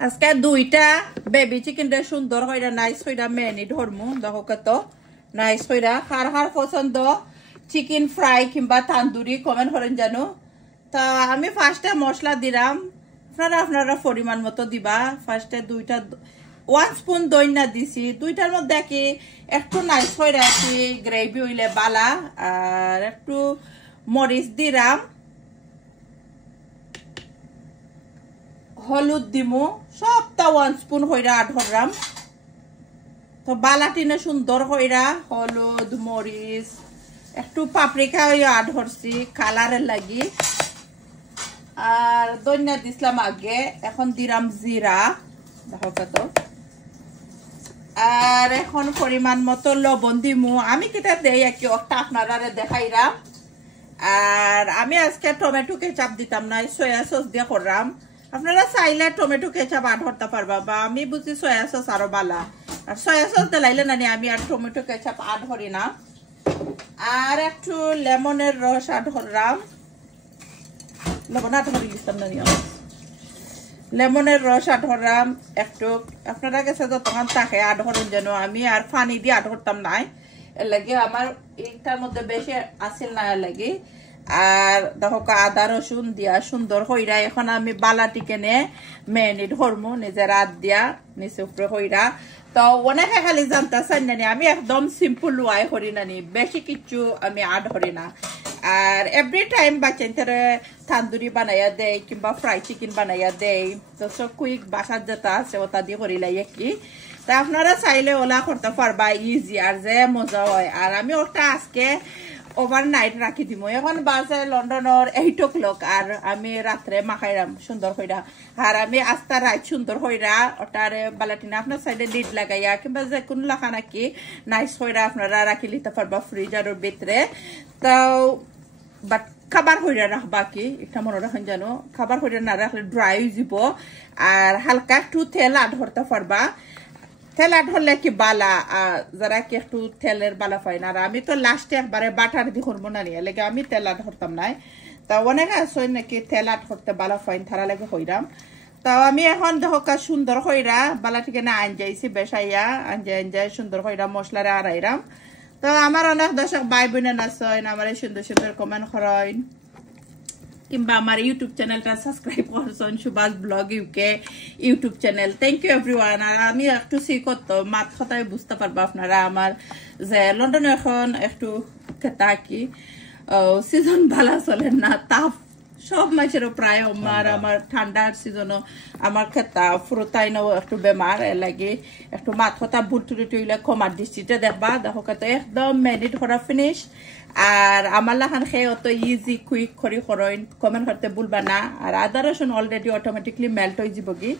আজকে দুইটা baby chicken রে সুন্দর কইরা নাইস কইরা ম্যারিনেট করমু দেখো কত নাইস কইরা কার কার পছন্দ চিকেন ফ্রাই কিংবা তান্দুরি কমেন্ট করেন জানো তা আমি ফার্স্টে মশলা দিলাম আপনারা পরিমাণ মতো দিবা ফার্স্টে দুইটা 1 স্পুন দই না দিছি দুইটার মধ্যে কি একটু নাইস কইরা কি গ্রেভি হইলে বালা আর একটু মরিচ দিলাম হলুদ দিমু সবটা 1 স্পুন কইরা ধরলাম তো বালাটিনে সুন্দর কইরা হলুদ মরিচ একটু পাপরিকা ধরছি কালারের লাগি আর দইনা দিছিলাম আগে এখন দিলাম জিরা দেখো কত আর এখন পরিমাণ মতো লবণ দিমু আমি কিটা দেই কি একটা আপনারা দেখাইরাম আর আমি আজকে টমেটো কেচাপ দিতাম না সয়া সস দিয়ে করলাম আপনারা চাইলে টমেটো কেচাপ ধরতে পারবা বা আমি বুঝি সয়া সস আরো বালা আর সয়া সস দিলাইলে না আমি আর টমেটো কেচাপ ধরি না আর একটু লেমনের রস ধরলাম লবণ ধরি দিতাম না লেমনের রস ধরলাম একটু আপনারা কাছে যতক্ষণ থাকে ধরুন যেন আমি আর পানি দিয়ে ধরতাম নাই এর লাগে আমার এইটার মধ্যে বেশি আসিল না লাগে আর দেখো আদা রসুন দিয়া সুন্দর হইরা এখন আমি বালাটিকে নে ম্যারিনেট করমু নিজের হাত দিয়া নিচে উপরে হইরা তো অনেকে খালি জানতেছেন নানি আমি একদম সিম্পল ওয়াই করি নানি বেশি কিছু আমি ধরি না আর এভরি টাইম বাচ্চাদের তান্দুরি বানাইয়া দেয় কিংবা ফ্রাই চিকেন বানাইয়া দেয় তো সব কুইক বাসার যেটা আছে ওটা দিয়ে করিলাই কি তা আপনারা চাইলে ওলা করতে পারবা ইজি আর যে মজা হয় আর আমি ওটা আজকে ওভারনাইট রাখি দিব এখন বাজে লন্ডনের 8 o'clock আর আমি রাত্রে মাখাইরাম সুন্দর কইরা আর আমি আস্তা রাত সুন্দর কইরা ওটারে বালাটিনা আপনার সাইডে লিড লাগাইয়া কিংবা যে কোন লাখা নাকি নাইস কইরা আপনারা রাখি লিতে পারবা ফ্রিজারের ভিতরে তো বাট খাবার কইরা রাখবা কি এটা মনে রাখেন জানো খাবার কইরা না রাখলে ড্রাই হয়ে যাব আর হালকা একটু তেল ধরতে পারবা তেল ধরলে কি বালা যারা কি একটু তেলের বালা পাই না আর আমি তো লাস্টে একবারে বাটার দিয়ে করবো না নিয়ে লেগে আমি তেল ধরতাম নাই তা অনেক আছে নাকি তেল ধরতে বালা পাইন তারা লাগে হইরাম তাও আমি এখন দেখো সুন্দর হইরা বালাটিকে না আনজাইছি বেসাইয়া আনজাই সুন্দর হইরা মশলারে আড়াইরাম তো আমার অনেক দর্শক ভাই বোনেন আছেন আমার সুন্দর সুন্দর কমেন্ট করেন কিংবা আমার ইউটিউব চ্যানেলটা সাবস্ক্রাইব করছেন Subhash blog UK YouTube channel thank you everyone আর আমি একটু শিখত মাত কথায় বুঝতে পারবো আপনারা আমার যে লন্ডনে এখন একটু খেতা কি সিজন ভালো চলে না তাপ সব মাছেরও প্রায় আমার ঠান্ডার সিজনও আমার খেতা ফ্রোতাইনও একটু বেমার এর লাগে একটু মাত কথা বুটুরি টুইলে কমার দৃষ্টিতে দেখবা দেখো কত একদম ম্যারিনেট করা ফিনিশ আর আমার লাখান খেয়ে অত ইজি কুইক করি করেন কমেন্ট করতে ভুলবা না আর আদা রসুন অলরেডি অটোমেটিকলি মেল্ট হয়ে যাব কি